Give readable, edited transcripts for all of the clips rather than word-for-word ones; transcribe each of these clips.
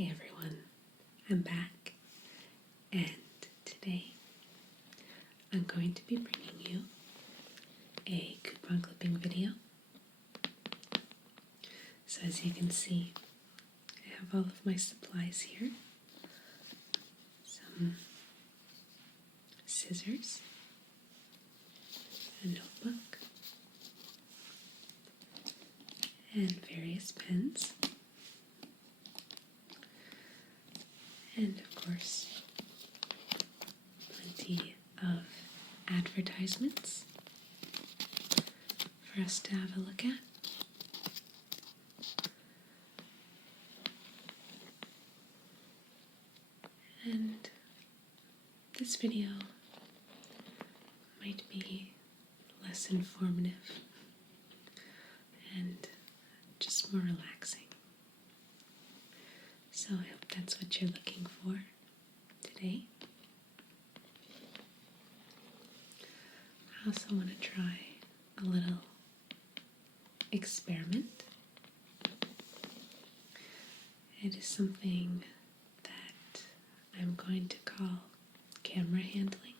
Hey everyone, I'm back, and today I'm going to be bringing you a coupon clipping video. So as you can see, I have all of my supplies here. Some scissors, a notebook, and various pens. And of course, plenty of advertisements for us to have a look at. And this video might be less informative and just more relaxing. So I hope that's what you're looking for today. I also want to try a little experiment. It is something that I'm going to call camera handling.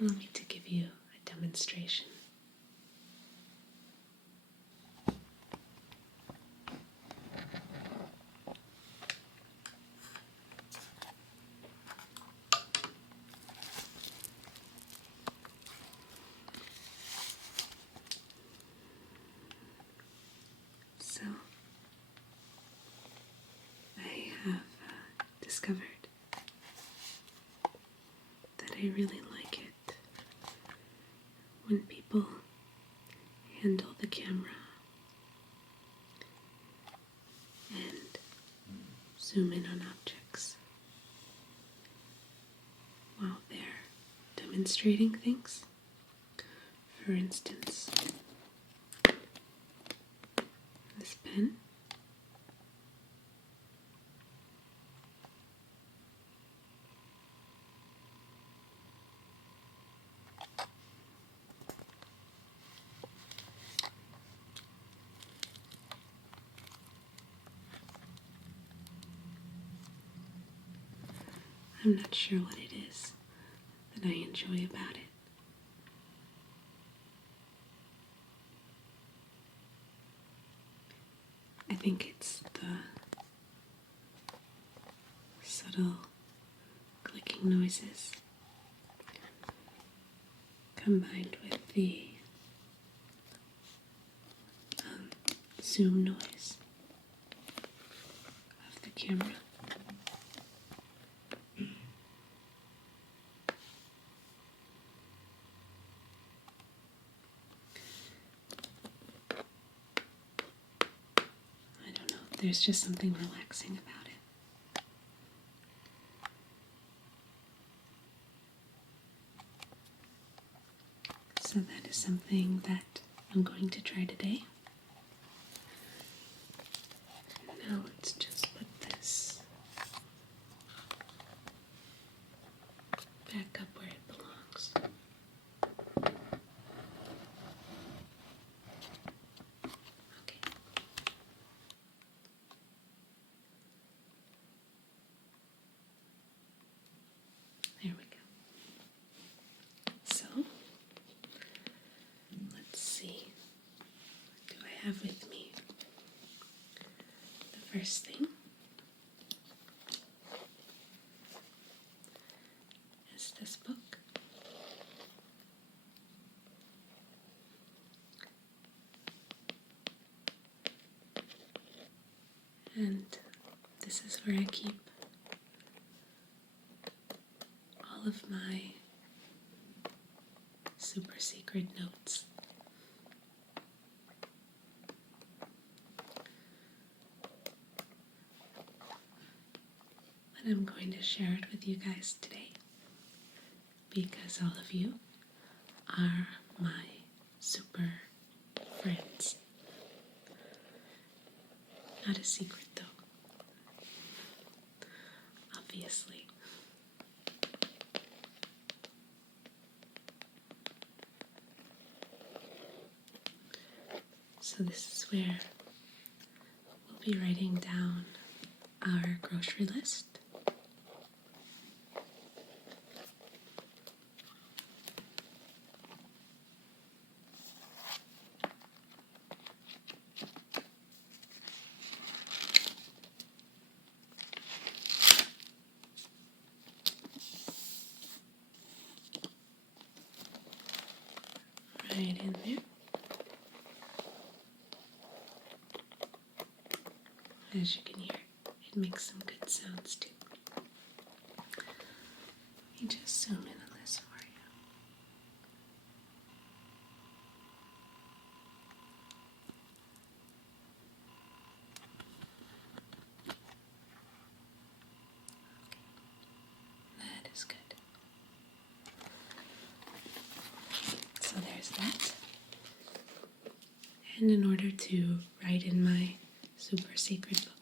Allow me to give you a demonstration. So, I have discovered that I really like it when people handle the camera and zoom in on objects while they're demonstrating things. For instance, this pen. I'm not sure what it is that I enjoy about it. I think it's the subtle clicking noises combined with the zoom noise of the camera. I don't know, there's just something relaxing about it. So that is something that I'm going to try today. Now let's just put this back up where it belongs. Okay. There we go. So, let's see. What do I have with me? The first thing is this book. And this is where I keep all of my super secret notes. But I'm going to share it with you guys today because all of you are my super friends. Not a secret though, obviously. So this is where we'll be writing down our grocery list. Right in there. As you can hear, it makes some good sounds too. Let me just zoom in on this for you. That is good. So there's that. And in order to write in my super secret book,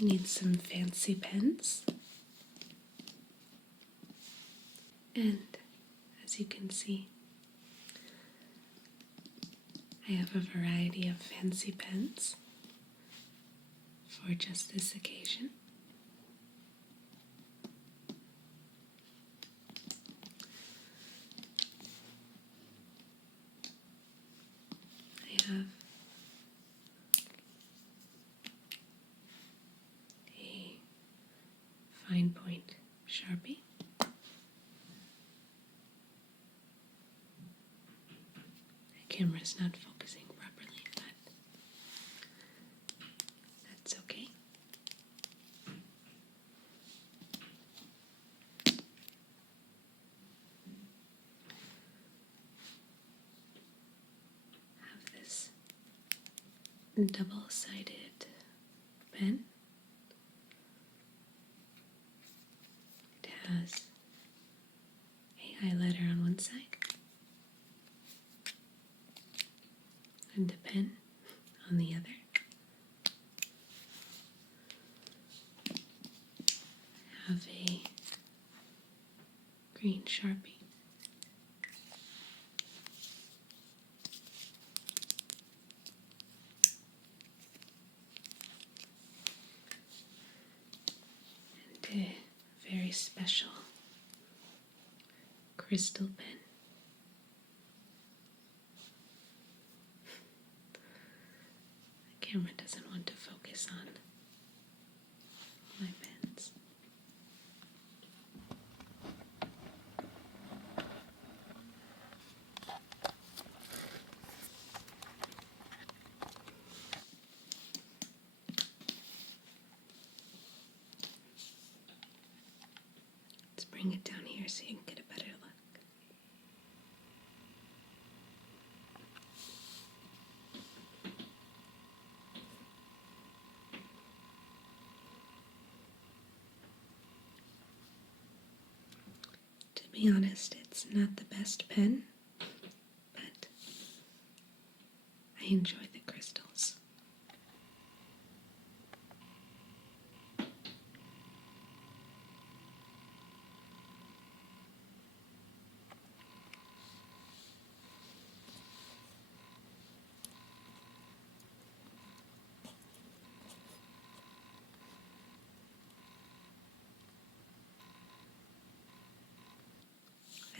we need some fancy pens. And as you can see, I have a variety of fancy pens for just this occasion. I have a fine point Sharpie. The camera's not focusing properly, but that's okay. I have this double-sided pen. It has a highlighter on one side and a pen on the other. I have a green Sharpie. And a very special crystal pen. The camera doesn't want to focus on my pens. Let's bring it down here so you can get a better look. To be honest, it's not the best pen, but I enjoy the crystals.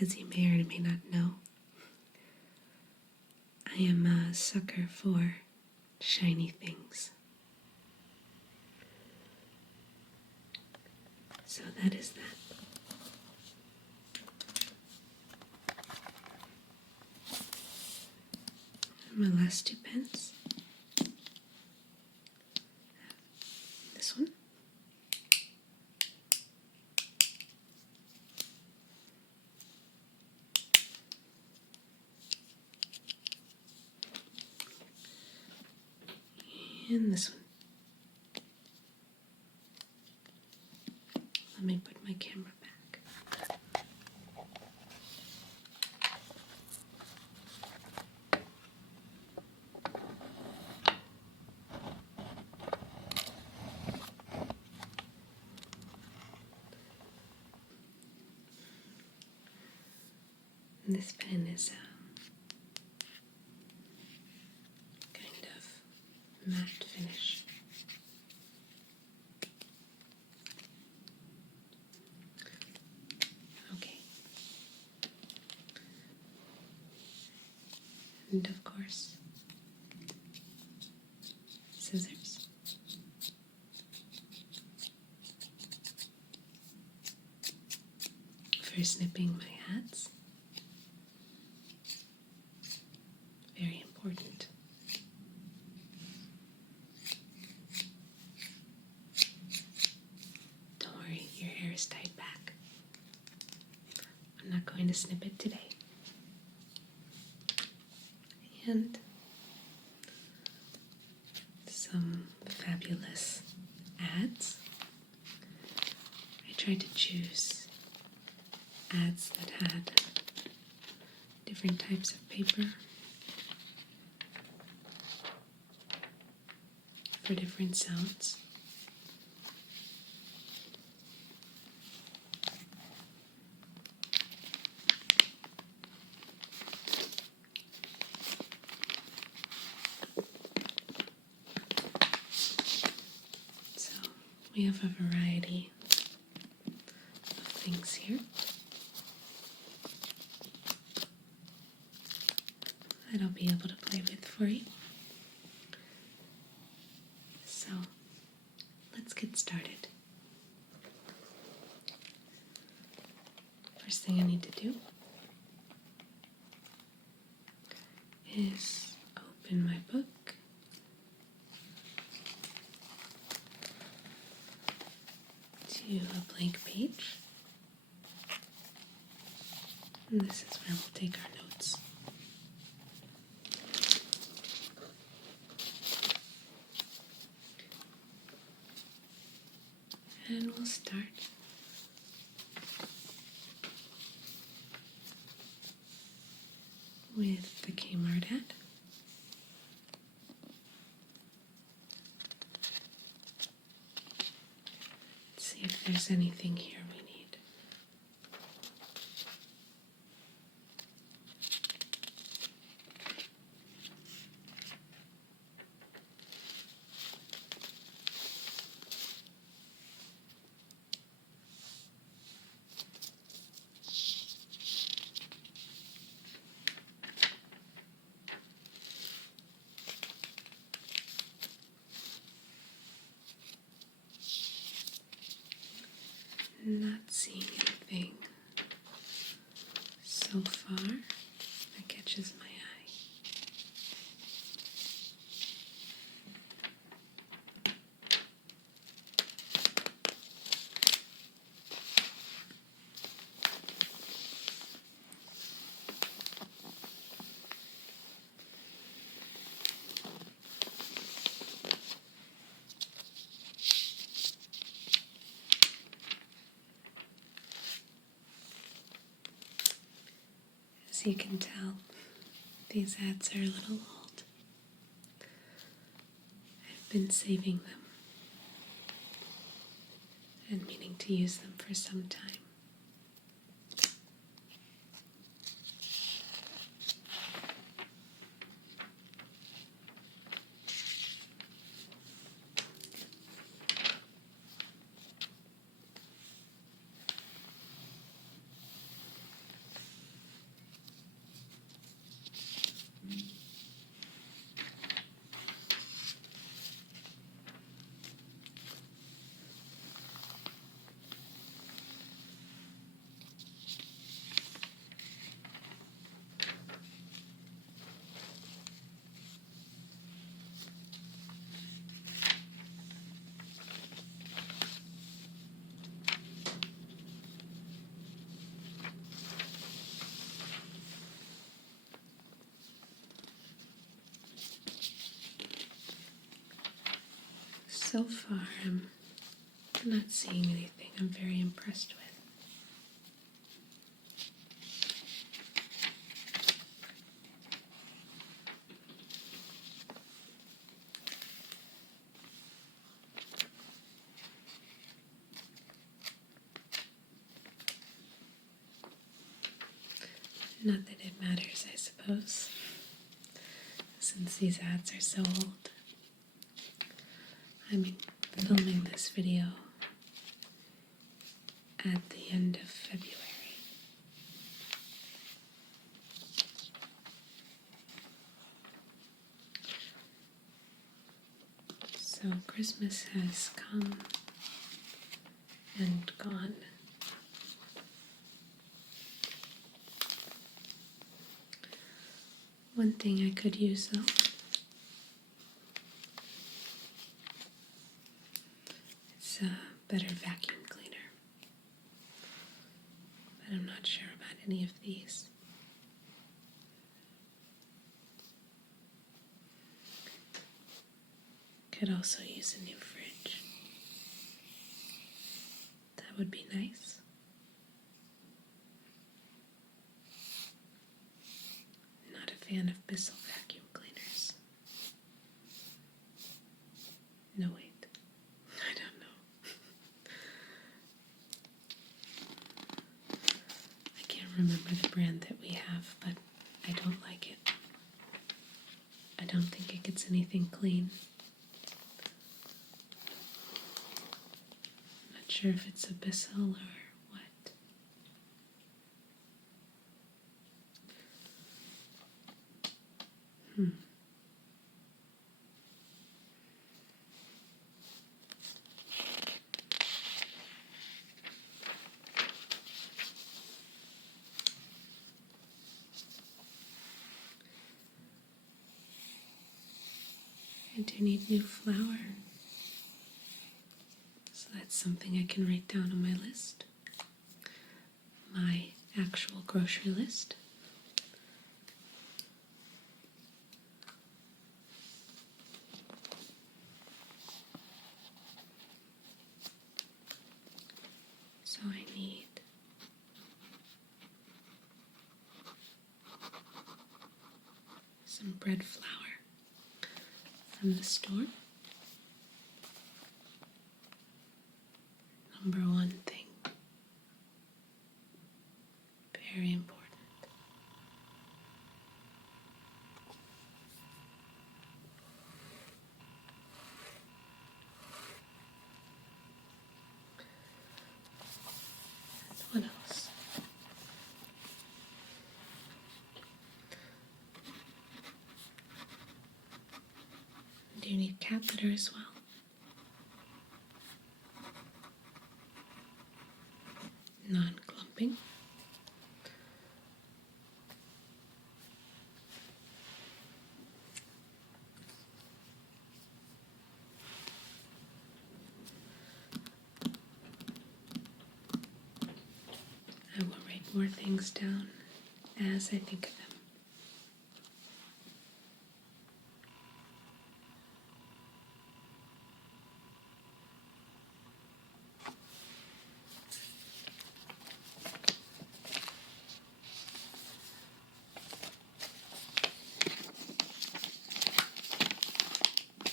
As you may or may not know, I am a sucker for shiny things. So that is that. And my last two pens. This one. And this one. Let me put my camera back. And this pen is kind of matte finish. Okay. And of course, scissors. For snipping my hats. Very important. Don't worry, your hair is tied back. I'm not going to snip it today. And some fabulous ads. I tried to choose ads that had different types of paper for different sounds. So we have a variety of things here that I'll be able to play with for you. So let's get started. First thing I need to do is open my book. To a blank page. And this is where we'll take our notes. And we'll start with the Kmart ad. Let's see if there's anything here we need. Not seeing anything so far that catches my eye. As you can tell, these ads are a little old. I've been saving them and meaning to use them for some time. So far, I'm not seeing anything I'm very impressed with. Not that it matters, I suppose, since these ads are so old. I'm filming this video at the end of February. So Christmas has come and gone. One thing I could use though is a better vacuum cleaner. But I'm not sure about any of these. Could also use a new fridge. That would be nice. Not a fan of Bissell vacuum cleaners. No, wait. I don't know. I can't remember the brand that we have, but I don't like it. I don't think it gets anything clean. Not sure if it's a Bissell or what. I do need new flour. So that's something I can write down on my list. My actual grocery list. So I need some bread flour from the store. Number one thing. Very important. What else? Do you need cat litter as well? Non-clumping. I will write more things down as I think of them.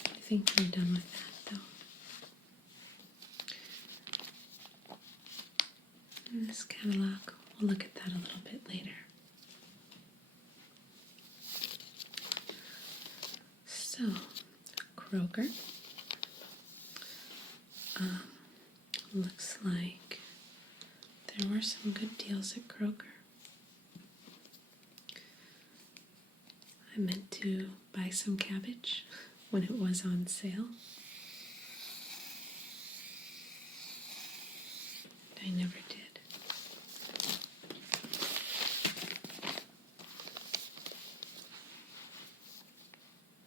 I think we're done with that though. And this catalog, we'll look at that a little bit later. So, Kroger. Looks like there were some good deals at Kroger. I meant to buy some cabbage when it was on sale. I never did.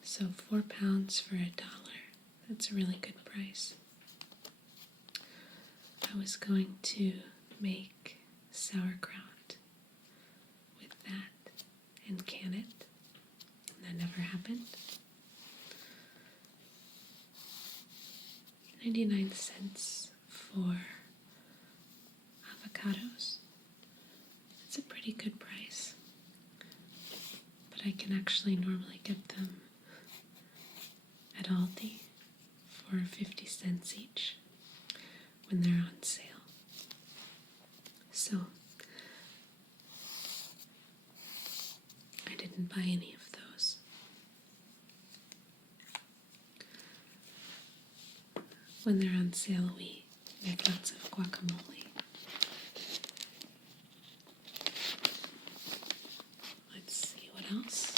So 4 pounds for $1. That's a really good price. I was going to make sauerkraut with that and can it. And that never happened. 99 cents for avocados. It's a pretty good price. But I can actually normally get them at Aldi for 50 cents each when they're on sale. So I didn't buy any of those. when they're on sale, we make lots of guacamole. Let's see what else.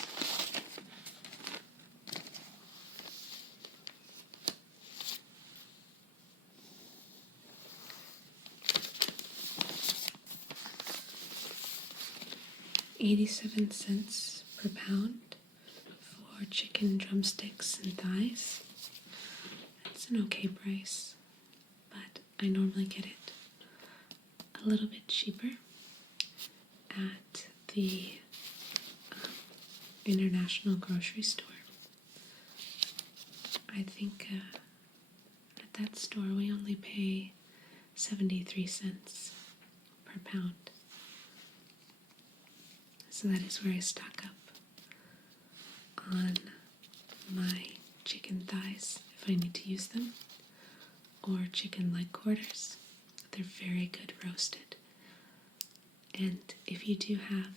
$0.87 per pound for chicken drumsticks and thighs. It's an okay price, but I normally get it a little bit cheaper at the International Grocery Store. I think at that store we only pay 73 cents per pound. So that is where I stock up on my chicken thighs if I need to use them, or chicken leg quarters. They're very good roasted. And if you do have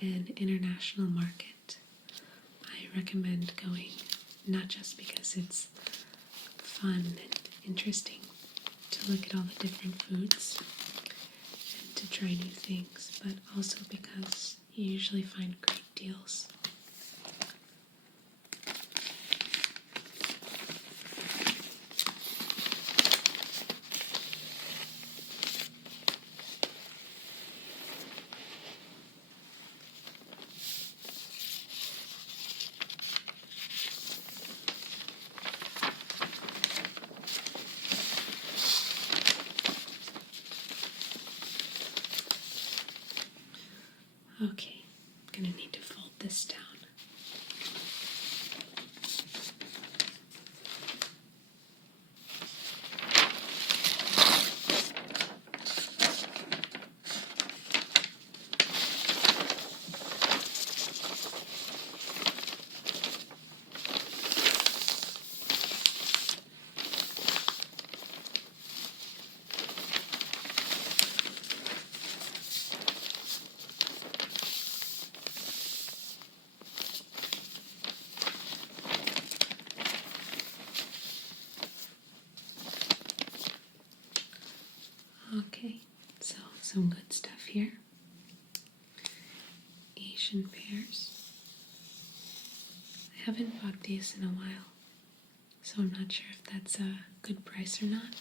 an international market, I recommend going, not just because it's fun and interesting to look at all the different foods and to try new things, but also because you usually find great deals. Okay, I'm gonna need to fold this down. Okay, so some good stuff here. Asian pears. I haven't bought these in a while, so I'm not sure if that's a good price or not.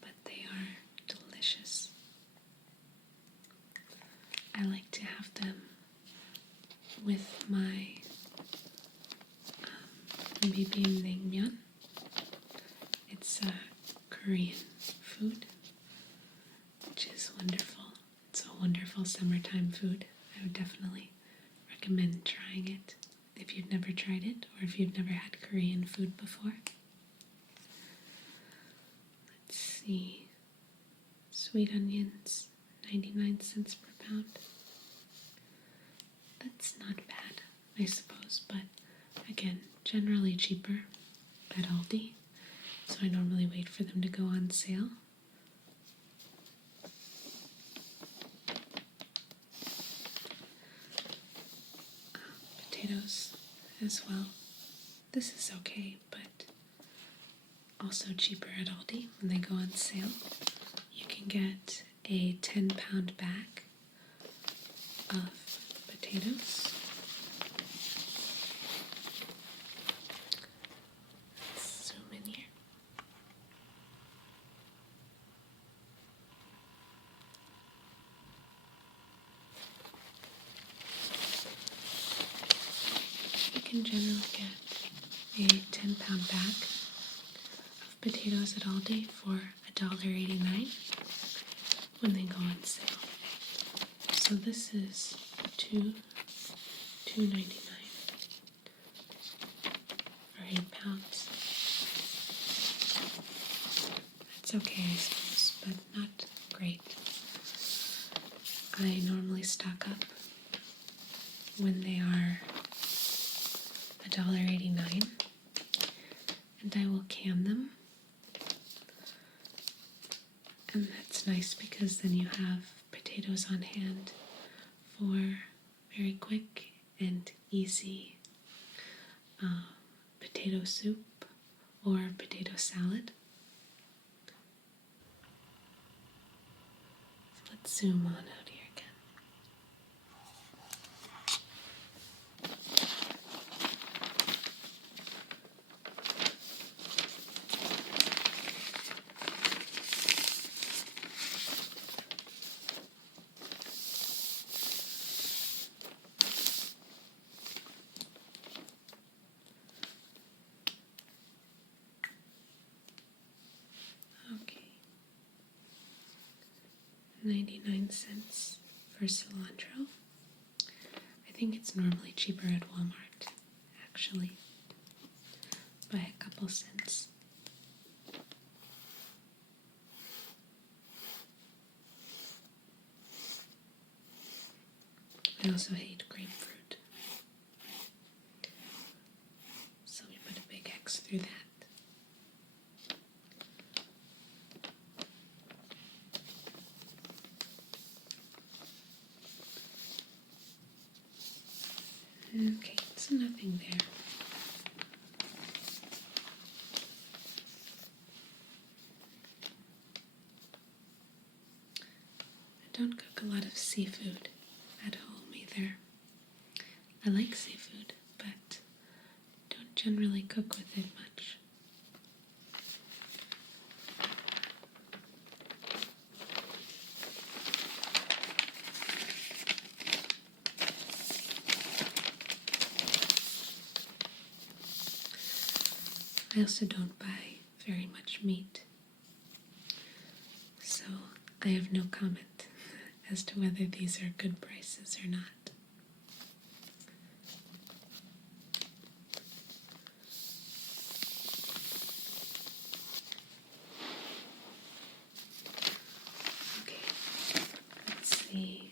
But they are delicious. I like to have them with my bibimbap. It's a Korean food, which is wonderful. It's a wonderful summertime food. I would definitely recommend trying it if you've never tried it or if you've never had Korean food before. Let's see. Sweet onions, 99 cents per pound. That's not bad, I suppose, but again, generally cheaper at Aldi. So I normally wait for them to go on sale. Potatoes as well. This is okay, but also cheaper at Aldi when they go on sale. You can get a 10-pound bag of potatoes. Let's zoom in here. You can generally get a 10-pound bag of potatoes at Aldi for $1.89 when they go on sale. So this is $2.99 for 8 pounds. That's okay, I suppose, but not great. I normally stock up when they are $1.89, and I will can them. And that's nice because then you have potatoes on hand for very quick and easy potato soup or potato salad. So let's zoom on out here again. Okay. 99 cents for cilantro. I think it's normally cheaper at Walmart, actually, by a couple cents. I also hate grapefruit, so we put a big X through that. Okay, so nothing there. I don't cook a lot of seafood at home either. I like seafood, but don't generally cook with it much. I also don't buy very much meat, so I have no comment as to whether these are good prices or not. Okay, let's see.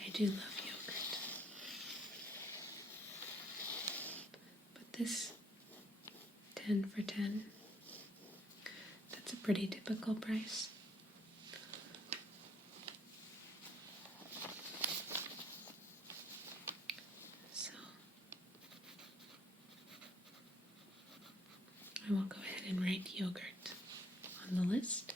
I do love yogurt, but this 10 for 10, that's a pretty typical price. So I will go ahead and write yogurt on the list.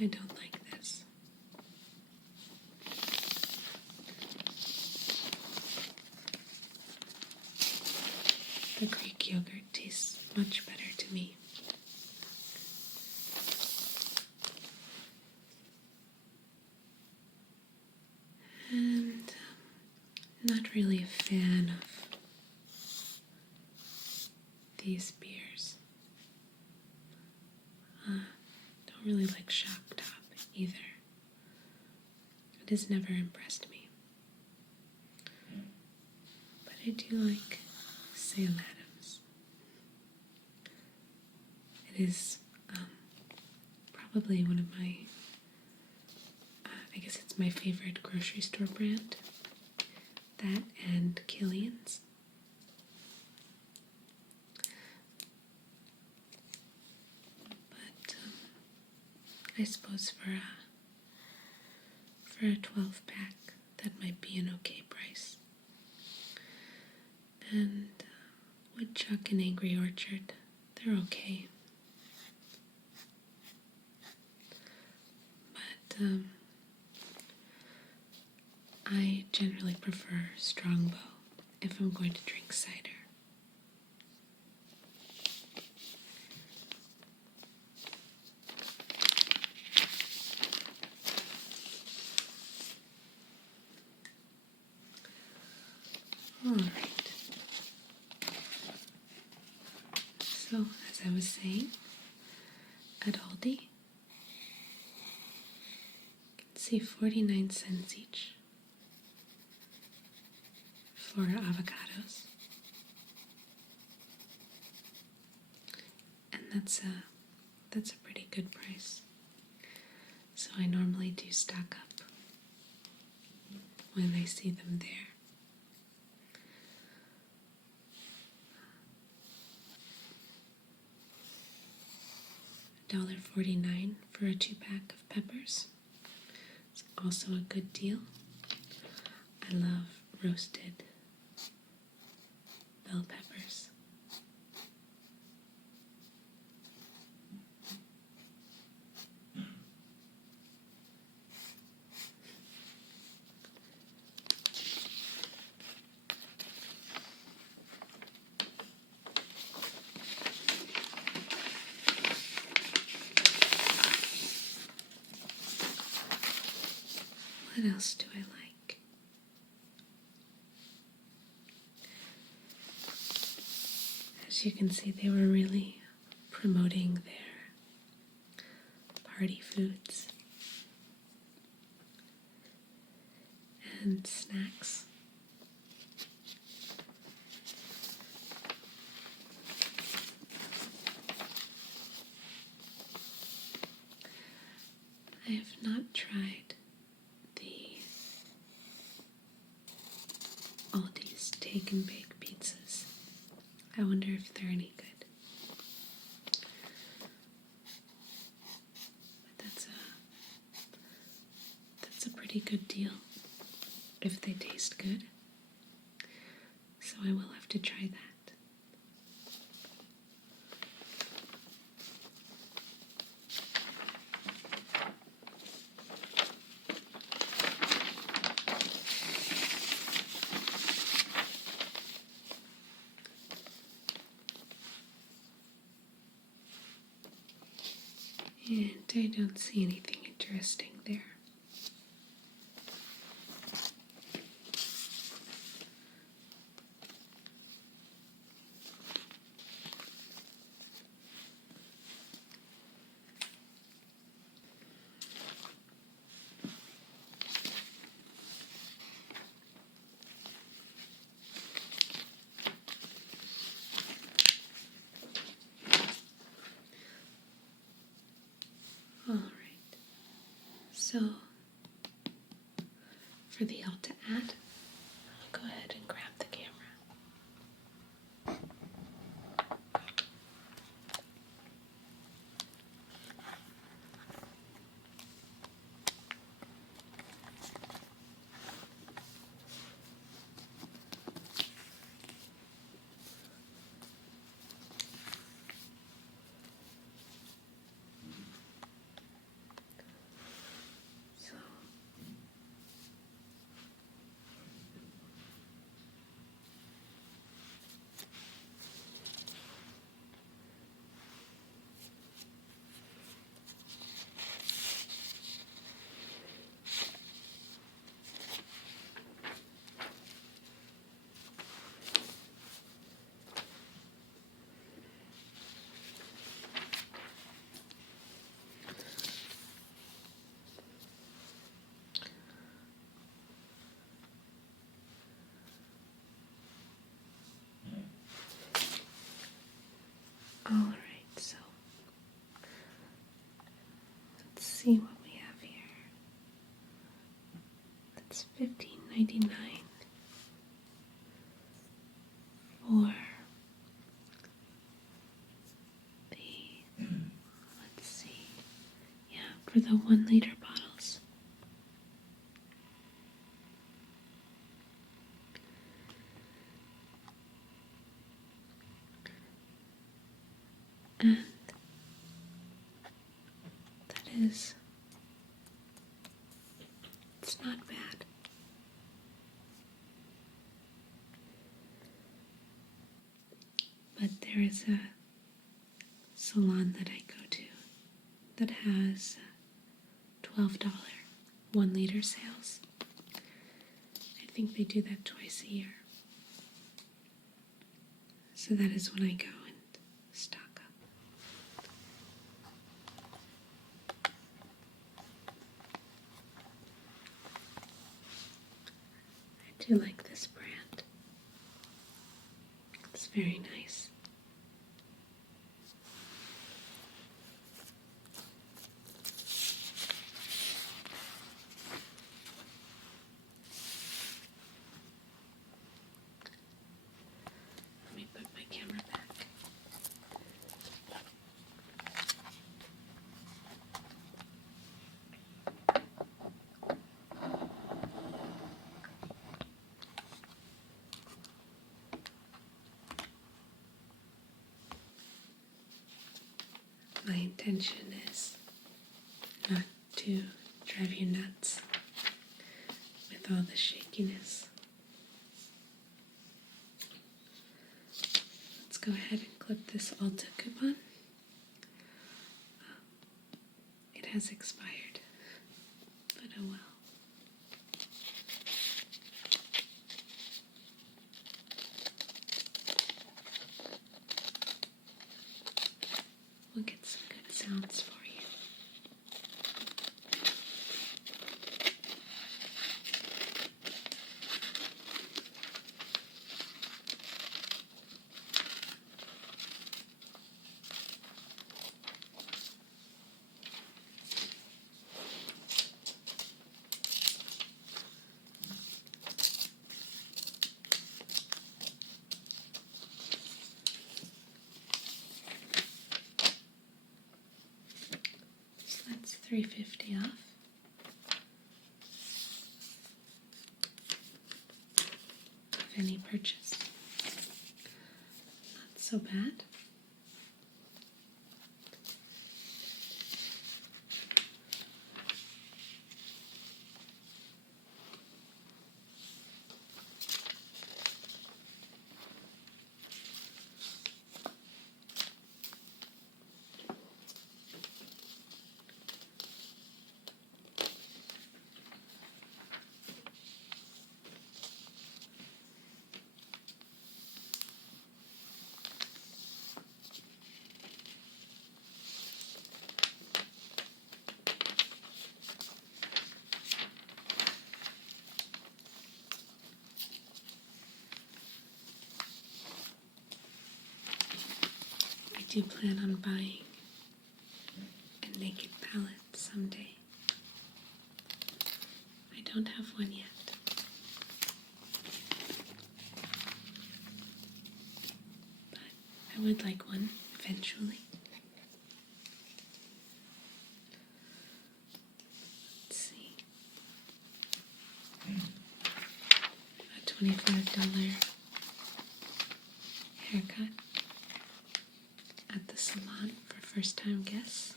I don't like this. The Greek yogurt tastes much better to me. And not really a fan of these beers. Don't really like Shock Top either. It has never impressed me. But I do like Sam Adams. It is probably one of my, I guess it's my favorite grocery store brand. That and Killian's. But I suppose for a 12-pack, that might be an okay price. And Woodchuck and Angry Orchard, they're okay. But I generally prefer Strongbow if I'm going to drink cider. All right. So, as I was saying, at Aldi, you can see 49 cents each for avocados. And that's a pretty good price. So I normally do stock up when I see them there. $1.49 for a 2-pack of peppers. It's also a good deal. I love roasted bell peppers. What else do I like? As you can see, they were really promoting their party foods and snacks. I have not tried the Aldi's Take and Bake pizzas. I wonder if they're any good. But that's a pretty good deal if they taste good. So I will have to try that. And I don't see anything interesting there. All right. So for the Ulta ad, I'll go ahead and grab the camera. So all right, so let's see what we have here. That's $15.99 for the, let's see, yeah, for the 1-liter bottles. And that is, it's not bad. But there is a salon that I go to that has $12 1-liter sales. I think they do that twice a year. So that is when I go and stock up. I do like this brand. It's very nice. Let me put my camera back. My intention is not to drive you nuts with all the shakiness. Let's go ahead and clip this Ulta coupon. It has expired, but oh well. We'll get some good sounds for you. So that's $3.50 off. Of any purchase. Not so bad. I do plan on buying a naked palette someday. I don't have one yet. But I would like one eventually. Let's see. A $25 haircut at the salon for first-time guests.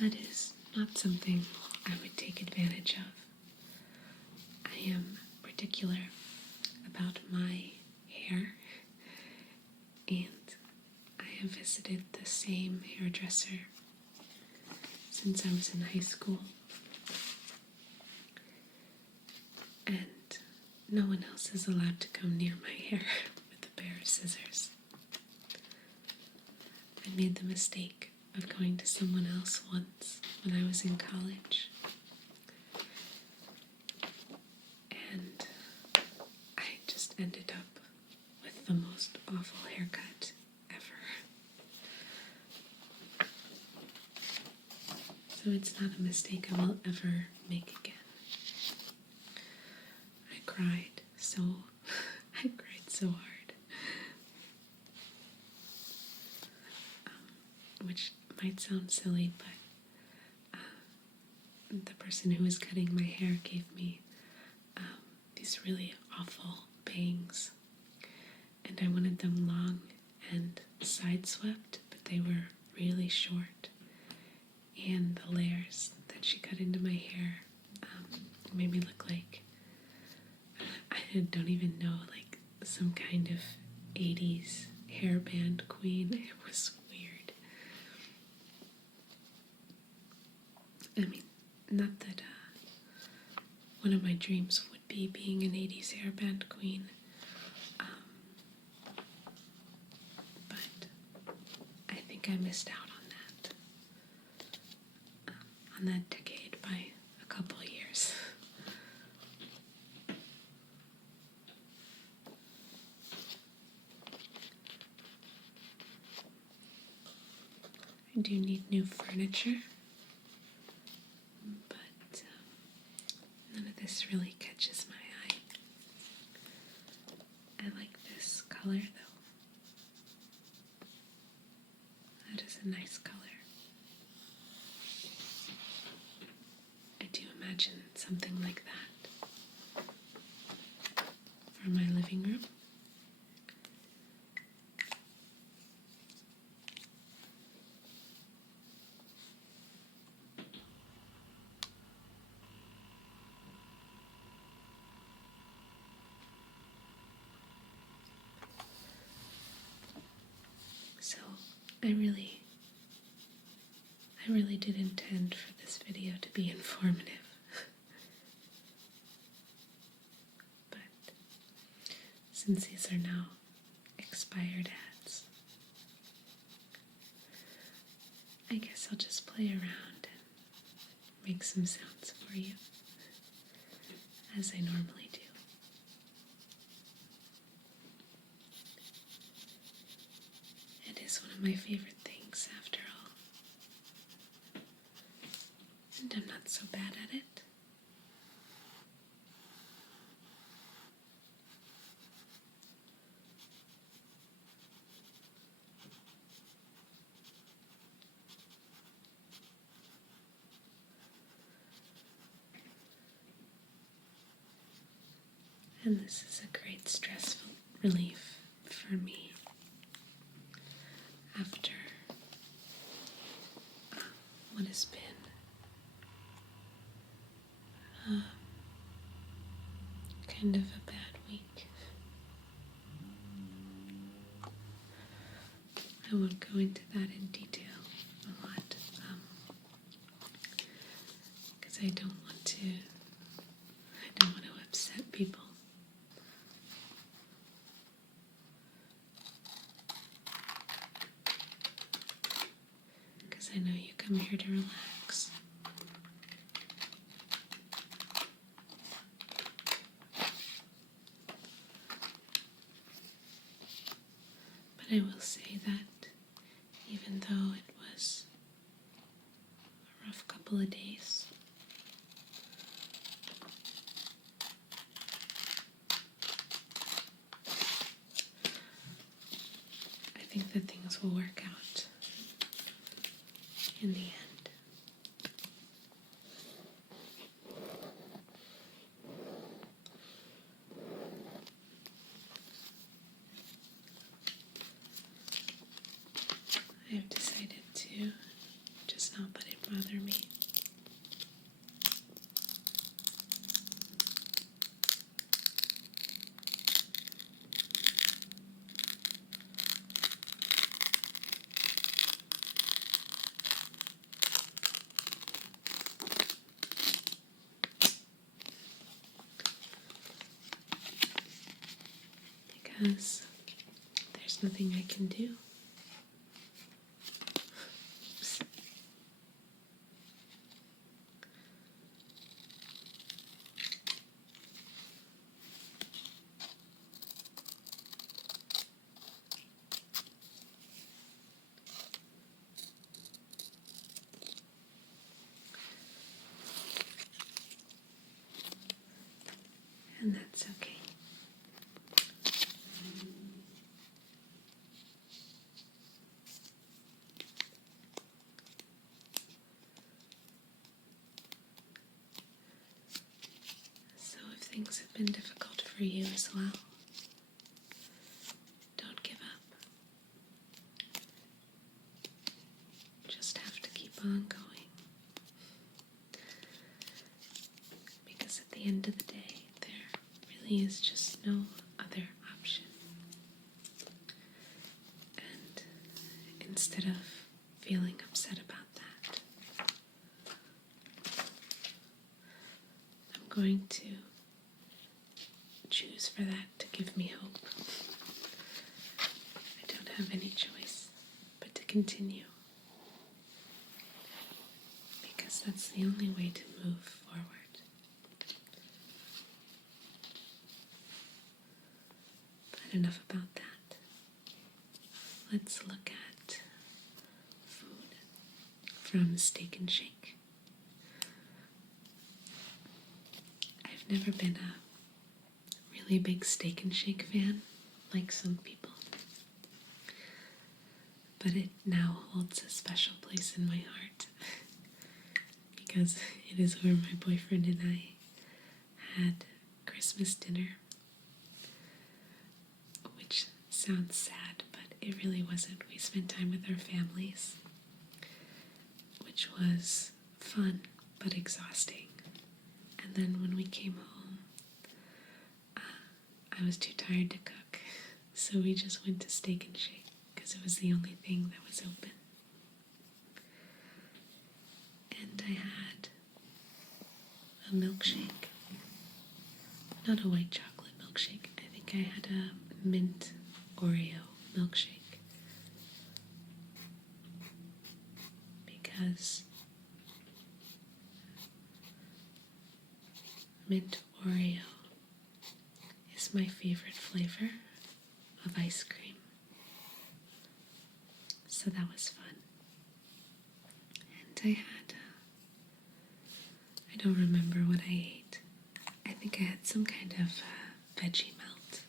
That is not something I would take advantage of. I am particular about my hair, and I have visited the same hairdresser since I was in high school, and no one else is allowed to come near my hair with a pair of scissors. I made the mistake of going to someone else once when I was in college, and I just ended up with the most awful haircut ever. So it's not a mistake I will ever make again. I cried so hard. Which might sound silly, but the person who was cutting my hair gave me these really awful bangs, and I wanted them long and side swept, but they were really short, and the layers that she cut into my hair made me look like, I don't even know, like some kind of 80s hairband queen. It was weird. I mean, not that one of my dreams would be being an 80s hairband queen, think I missed out on that decade by a couple of years. I do need new furniture, but none of this really catches my eye. I like this color though. That is a nice color. I do imagine something like that for my living room. So I really did intend for this video to be informative. But since these are now expired ads, I guess I'll just play around and make some sounds for you, as I normally do. It is one of my favorite things, after all. And I'm not so bad at it. And this is a great stress relief for me after what has been kind of a bad week. I won't go into that in detail a lot, because I don't want to upset people. Because I know you come here to relax. But I will say that even though it was a rough couple of days, I think that things will work out in the end. I have decided to just not let it bother me. Because there's nothing I can do. Oops. And that's okay. So if things have been difficult for you as well, don't give up. Just have to keep on going. Because at the end of the day, there really is just no other option. And instead of feeling upset about that, I'm going to choose for that to give me hope. I don't have any choice but to continue. Because that's the only way to move forward. But enough about that. Let's look at food from Steak and Shake. I've never been a really big Steak and Shake fan like some people, but it now holds a special place in my heart because it is where my boyfriend and I had Christmas dinner, which sounds sad, but it really wasn't. We spent time with our families, which was fun but exhausting. And then when we came home, I was too tired to cook, so we just went to Steak and Shake because it was the only thing that was open. And I had a milkshake, not a white chocolate milkshake. I think I had a mint Oreo milkshake because mint Oreo is my favorite flavor of ice cream. So that was fun. And I had, I don't remember what I ate. I think I had some kind of veggie melt.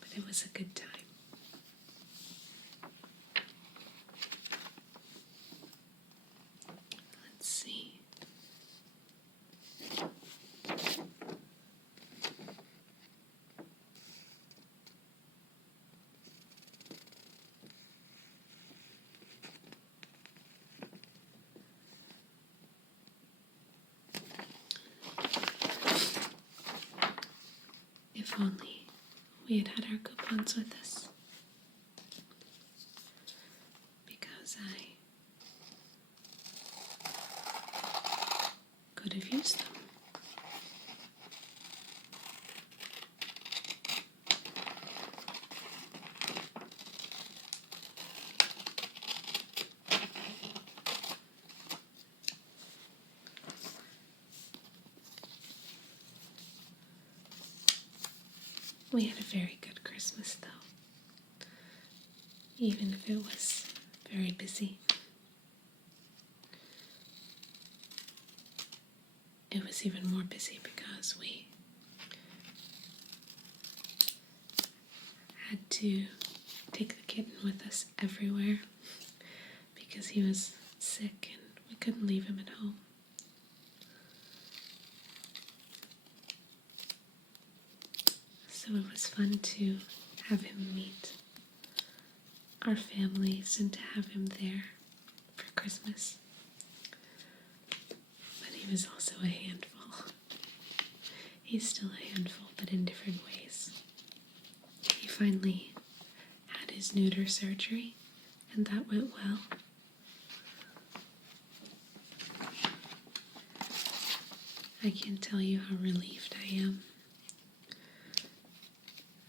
But it was a good time. Let's see. If only we had had our coupons with us, because I could have used them. We had a very good Christmas, though, even if it was very busy. It was even more busy because we had to take the kitten with us everywhere because he was sick and we couldn't leave him at home. So it was fun to have him meet our families and to have him there for Christmas. But he was also a handful. He's still a handful, but in different ways. He finally had his neuter surgery, and that went well. I can't tell you how relieved I am.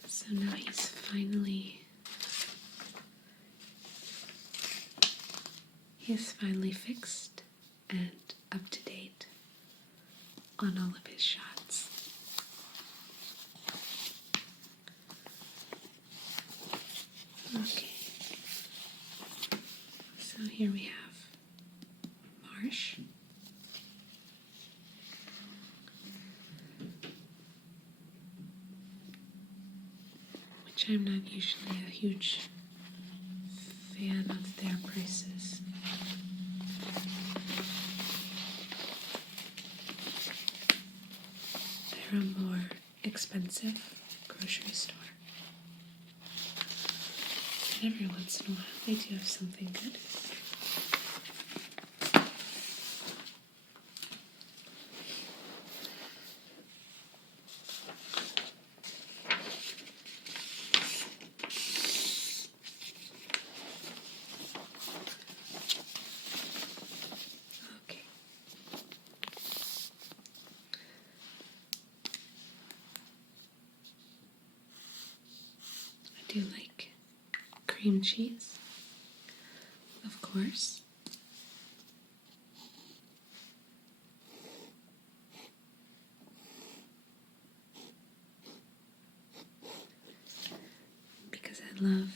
So now he's finally fixed and up to date on all of his shots. Okay, so here we have Marsh. Which I'm not usually a huge fan of their prices. They're a more expensive grocery store. And every once in a while they do have something good. do like cream cheese, of course. Because I love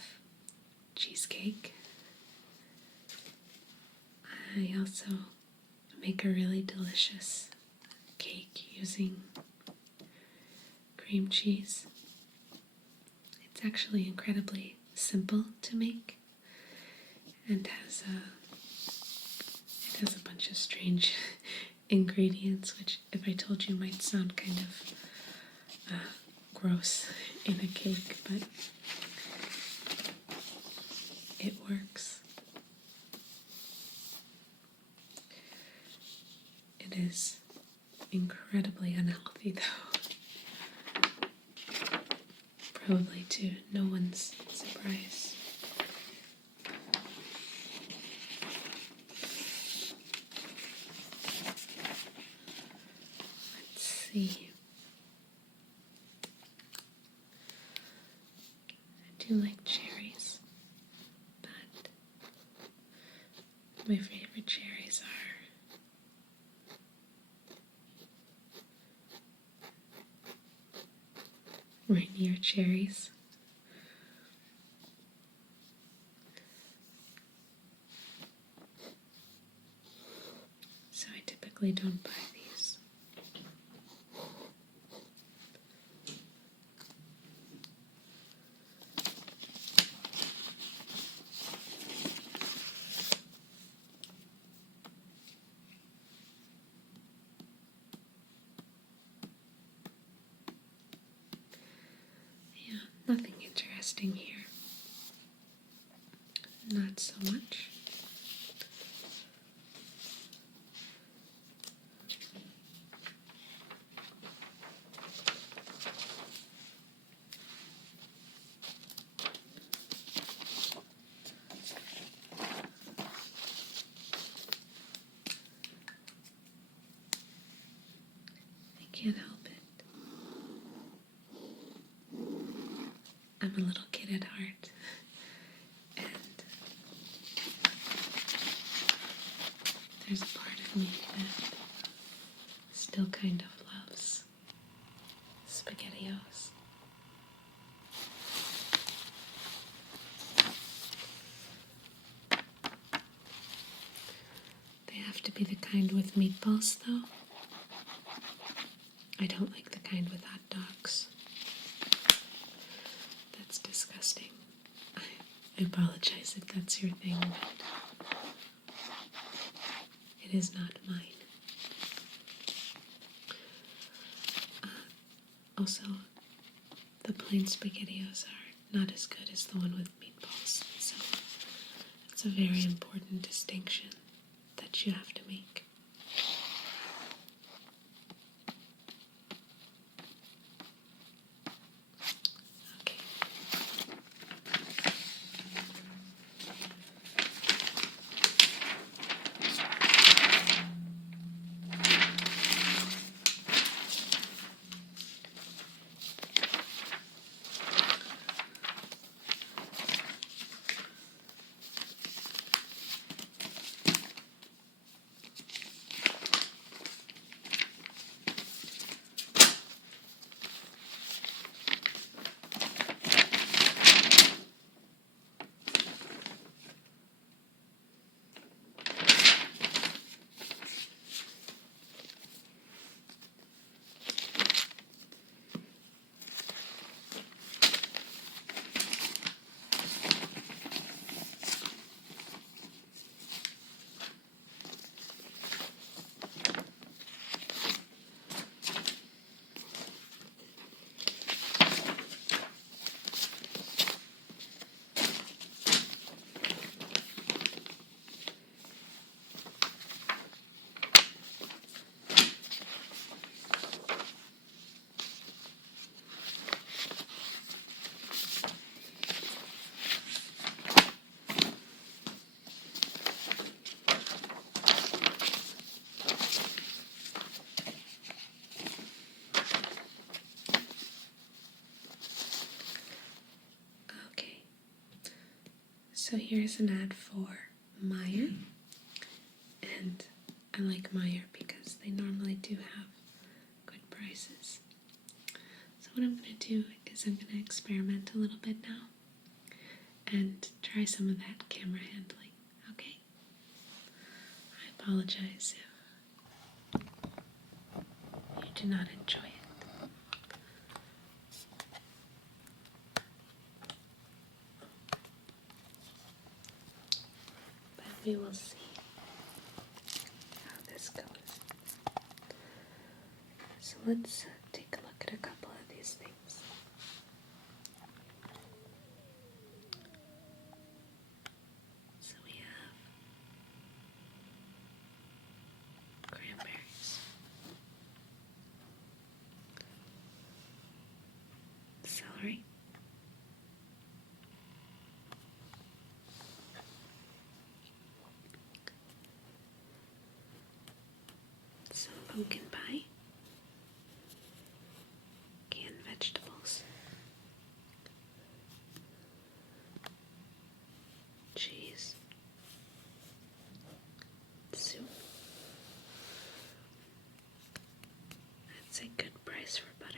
cheesecake. I also make a really delicious cake using cream cheese. It's actually incredibly simple to make and it has a bunch of strange ingredients, which if I told you might sound kind of gross in a cake, but it works. It is incredibly unhealthy though. Probably to no one's surprise. Let's see. I do like cherries, but my favorite cherries are Rainier cherries. So I typically don't buy these. Yeah, nothing interesting here. Not so much. I can't help it. I'm a little kid at heart, and there's a part of me that still kind of loves SpaghettiOs. They have to be the kind with meatballs, though. I don't like the kind with hot dogs. That's disgusting. I apologize if that's your thing, but it is not mine. Also, the plain SpaghettiOs are not as good as the one with meatballs, so it's a very important distinction that you have to make. Okay. So here's an ad for Meyer, and I like Meyer because they normally do have good prices. So what I'm going to do is I'm going to experiment a little bit now and try some of that camera handling, okay? I apologize if you do not enjoy it. But we will see how this goes. So let's take a look at a couple of these things. So we have cranberries, celery, some pumpkin pie, canned vegetables, cheese, soup. That's a good price for butter.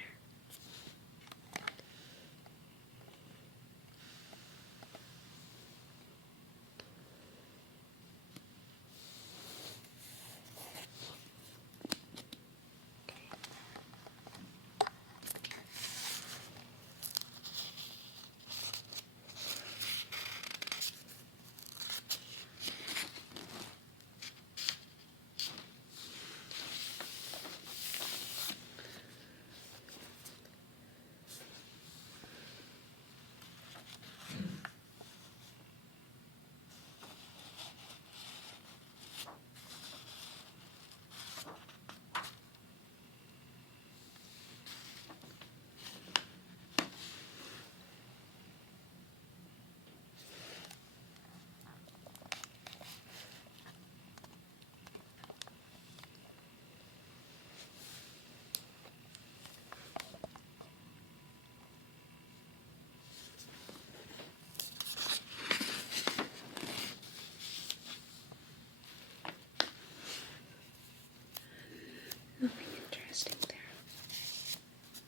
Nothing interesting there.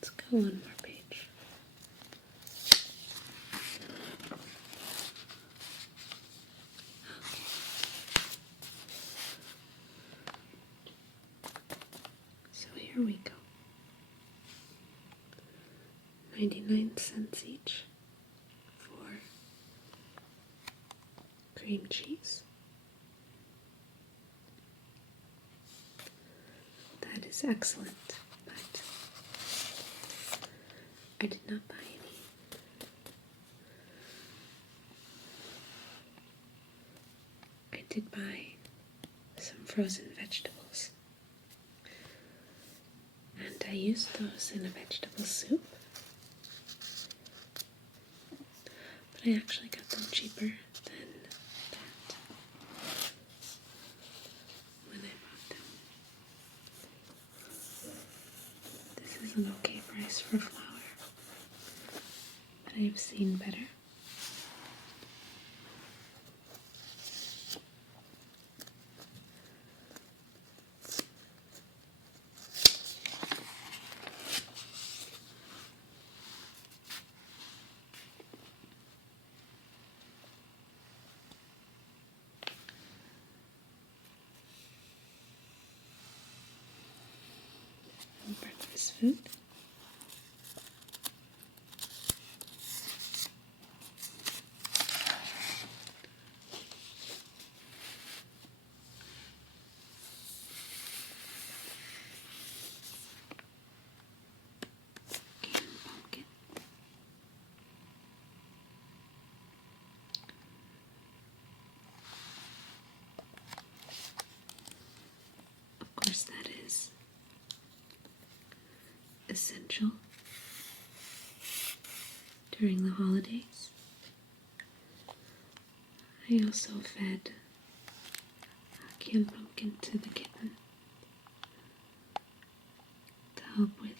Let's go one more page. Okay. So here we go. 99 cents each for cream cheese. That is excellent, but I did not buy any. I did buy some frozen vegetables, and I used those in a vegetable soup, but I actually got them cheaper than that when I bought them. This is an okay price for flour, but I have seen better. Breakfast food. Canned pumpkin. Of course, that is essential during the holidays. I also fed canned pumpkin to the kitten to help with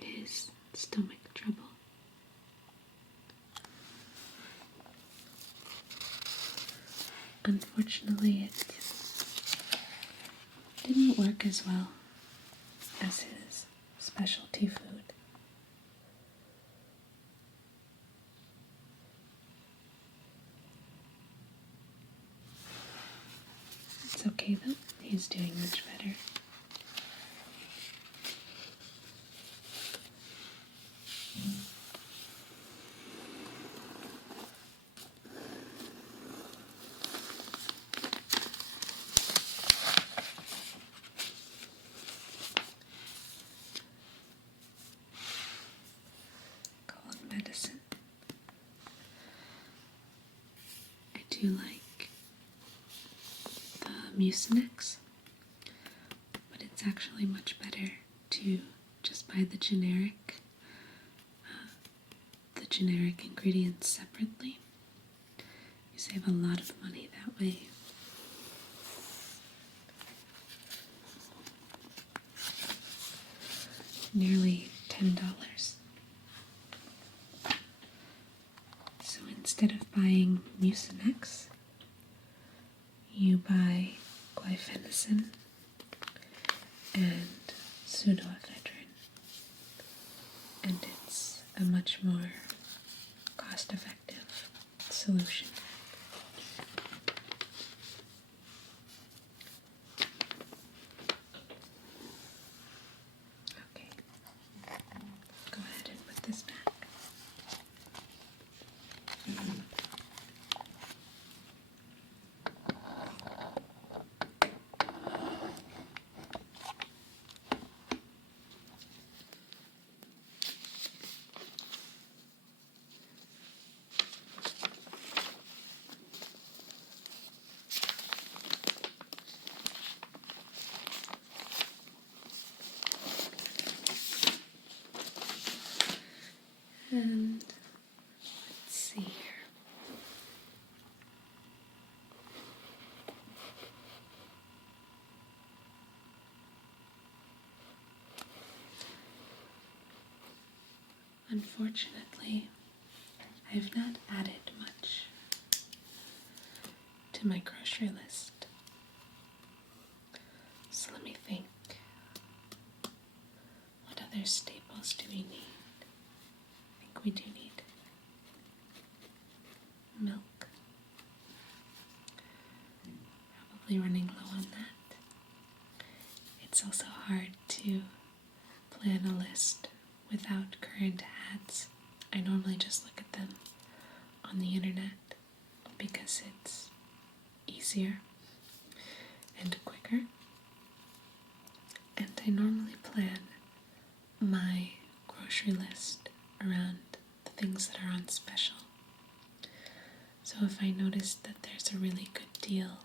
his stomach trouble. well as his specialty food. It's okay though, he's doing much better. Cold medicine. I do like the Mucinex, but it's actually much better to just buy the generic ingredients separately. You save a lot of money that way. Nearly $10. So instead of buying Mucinex, you buy guaifenesin and pseudoephedrine, and it's a much more cost-effective solution. Okay, go ahead and put this back. And let's see here. Unfortunately, I've not added much to my grocery list. So let me think. What other staples do we need? I think we do need milk. Probably running low on that. It's also hard to plan a list without current ads. I normally just look at them on the internet because it's easier and quicker. And I normally plan my grocery list around the things that are on special. So if I notice that there's a really good deal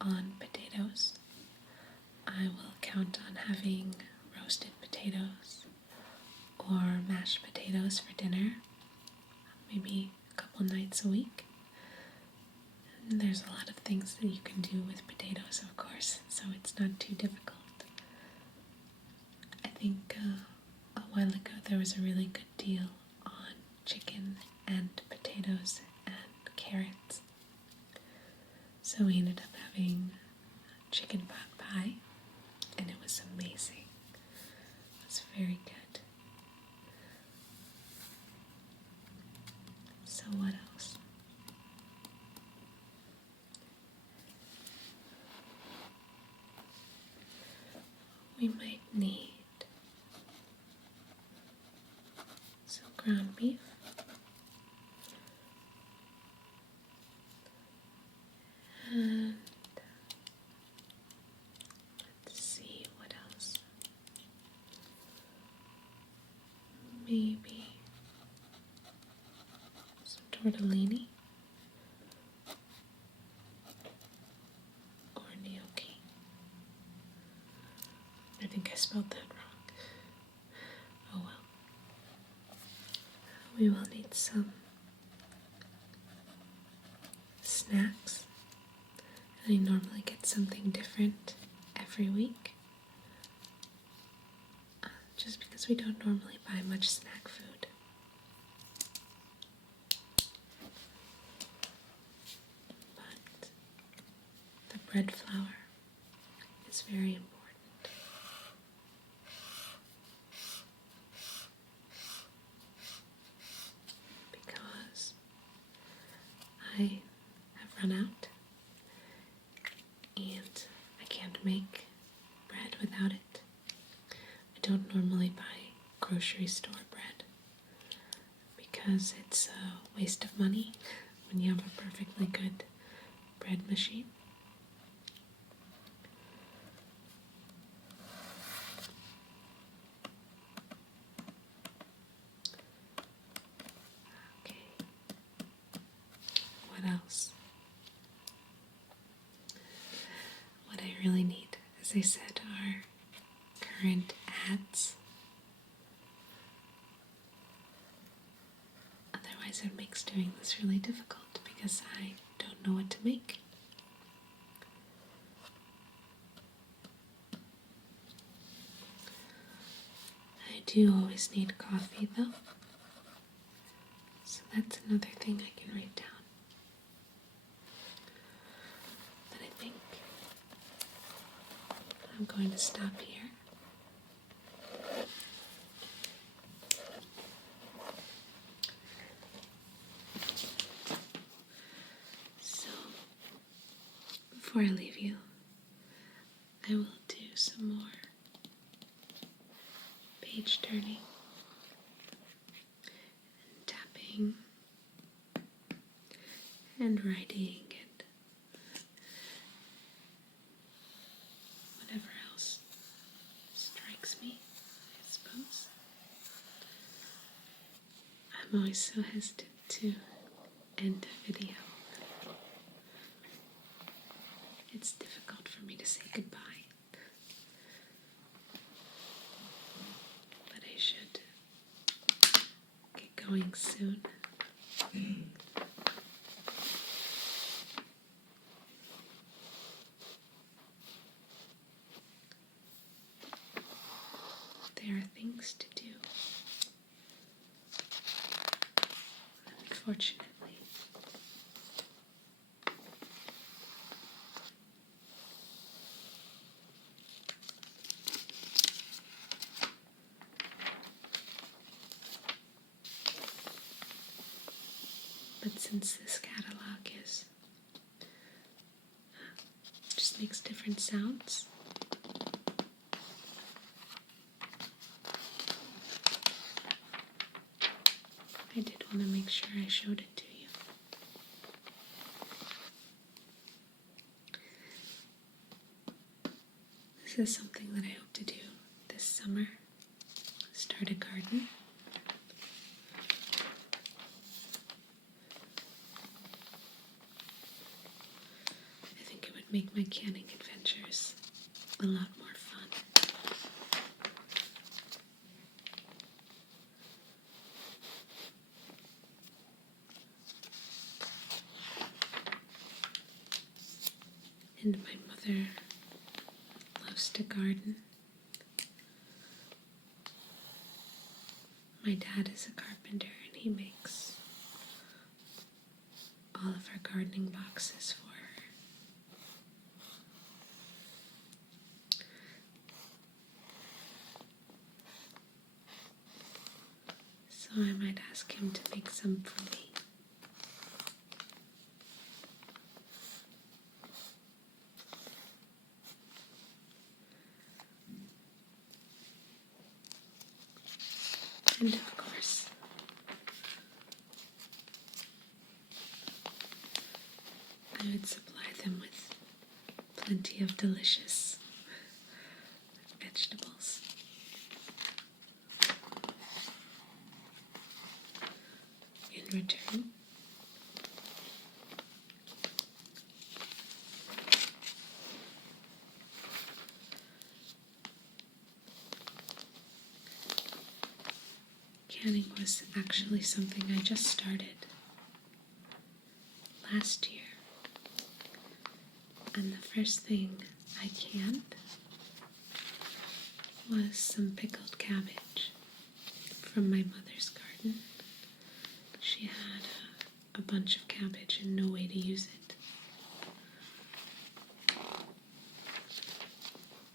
on potatoes, I will count on having roasted potatoes or mashed potatoes for dinner, maybe a couple nights a week. And there's a lot of things that you can do with potatoes, of course, so it's not too difficult. I think a while ago there was a really good deal on chicken and potatoes and carrots. So we ended up having chicken pot pie, and it was amazing. It was very good. So what else? We might need some ground beef, and let's see what else. Maybe some tortellini or gnocchi. I think I spelled that wrong. Oh well. We will need some snacks. I normally get something different every week, just because we don't normally buy much snack food. But the bread flour is very important. run out, and I can't make bread without it. I don't normally buy grocery store bread because it's a waste of money when you have a perfectly good bread machine. Okay, what else? What I really need, as I said, are current ads. Otherwise it makes doing this really difficult because I don't know what to make. I do always need coffee though, so that's another thing I can write down. But I think I'm going to stop here. So, before I leave you, I will do some more page turning and tapping and writing and whatever else strikes me, I suppose. I'm always so hesitant to end a video. It's difficult for me to say goodbye. But I should get going soon. There are things to do. Unfortunately. But since this catalog just makes different sounds, I did want to make sure I showed it to you. This is something that I hope to do this summer. Start a garden. I think it would make my canning adventures a lot more fun. And my mother loves to garden. My dad is a carpenter and he makes all of her gardening boxes for her. So I might ask him to make some for me. And of course, I would supply them with plenty of delicious vegetables. In return, canning was actually something I just started last year. And the first thing I canned was some pickled cabbage from my mother's garden. She had a bunch of cabbage and no way to use it.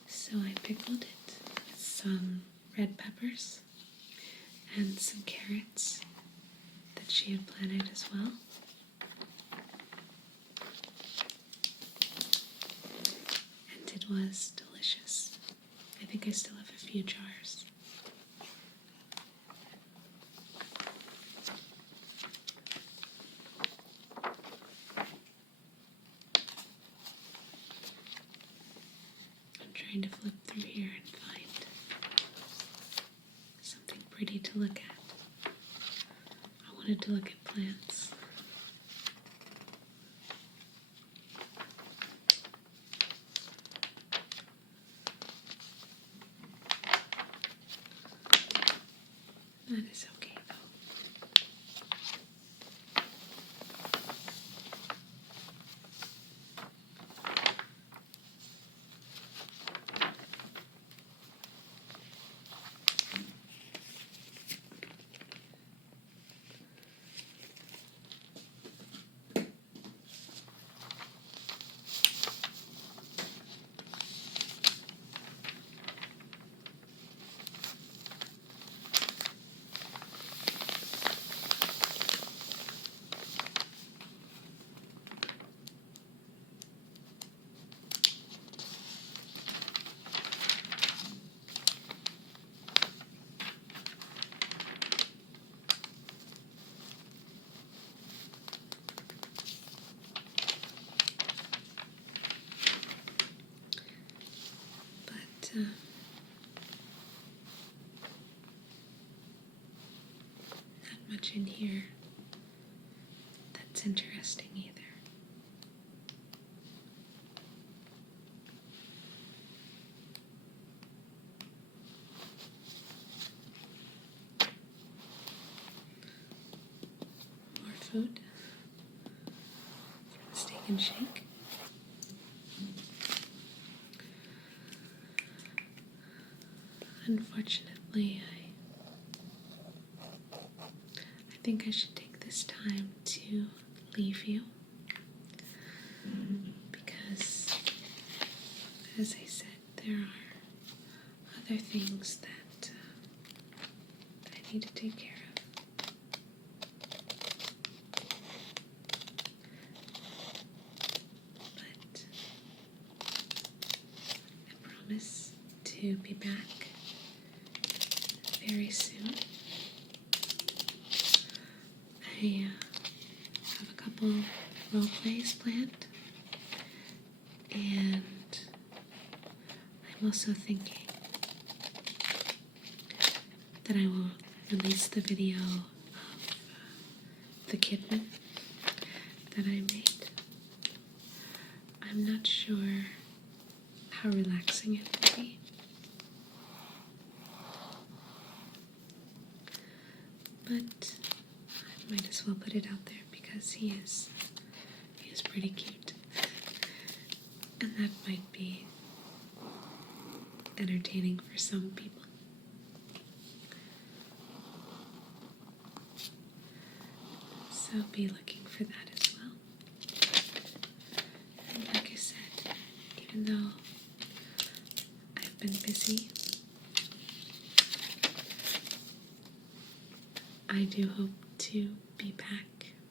So I pickled it with some red peppers and some carrots that she had planted as well. was delicious. I think I still have a few jars. I'm trying to flip through here and find something pretty to look at. I wanted to look at plants. That is okay though. But not much in here that's interesting either. More food from Steak and Shake. Unfortunately, I think I should take this time to leave you because, as I said, there are other things that I need to take care of. But I promise to be back very soon. I have a couple role plays planned, and I'm also thinking that I will release the video of the Kidman that I made. I'm not sure how relaxing it will be, but I might as well put it out there because he is pretty cute, and that might be entertaining for some people. So be looking for that as well. And like I said, even though I've been busy, I do hope to be back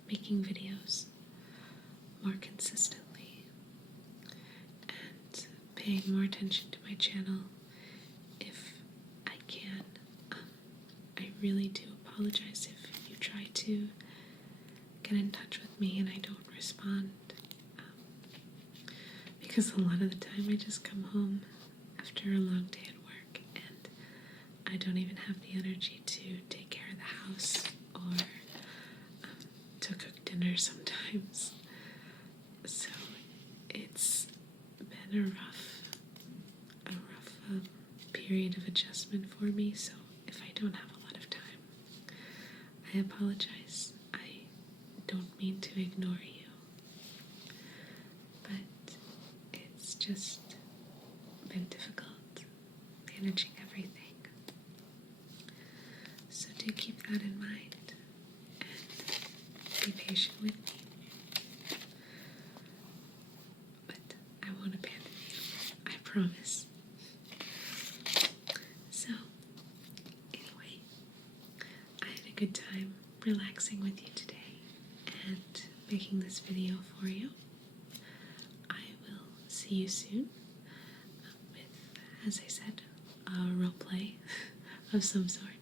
making videos more consistently and paying more attention to my channel if I can. I really do apologize if you try to get in touch with me and I don't respond, because a lot of the time I just come home after a long day at work and I don't even have the energy to take care of the house or to cook dinner sometimes. So it's been a rough period of adjustment for me. So if I don't have a lot of time, I apologize. I don't mean to ignore you, but it's just been difficult managing everything. So do keep that in mind and be patient with me. But I won't abandon you, I promise. So, anyway, I had a good time relaxing with you today and making this video for you. I will see you soon. as I said, a role play of some sort.